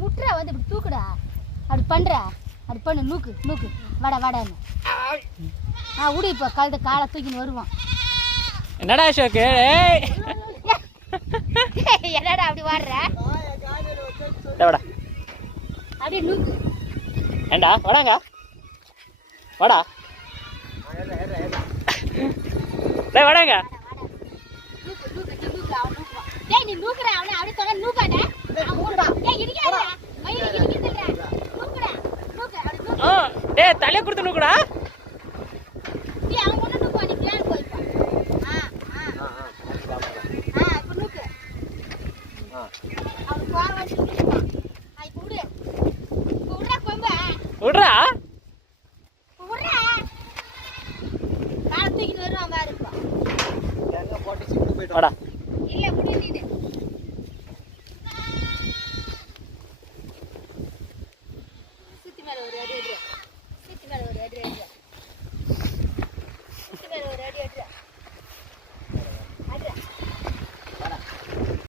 முட்டுறா வந்து இப்படி தூக்குடா. அப்படி பண்ற, அப்படி பண்ணு. நூக்கு நூக்கு, வாடா வாடான்னு. விடு. இப்போ கழுத காலை தூக்கின்னு வருவான். என்னடா அசோக்கு? என்னடா அப்படி வாடுற? வாடா அப்படியே நூக்கு. ஏண்டா வாடாங்க, வாடா டேய் வாடாங்க. நூக்கு நூக்கு நீ நூக்கு, அவன் நூக்குவான். டேய் நீ நூக்குற அவனை, அப்படி சொன்னா நூக்காடா. அவன் ஓடுடா. டேய் இடிக்காதடா, வயிறு இடிக்குதுடா. நூக்குடா நூக்கு, அப்படி நூக்கு. டேய் தலைய குடுத்து நூக்குடா. டேய் அவன் ஒண்ணு நூக்குவான், நீ பிளான் போய்ப்பா. இப்போ நூக்கு. அவன் கோவம் நூக்குவான். இப்போ விடு. இப்போ விடுறா கொம்ப. விடுறா. விடுறா. காலை தூக்கிட்டு வருவான் பாரு இப்போ. வாடா. இல்ல விடு நீனு. சுத்தி மேல ஒரு அடி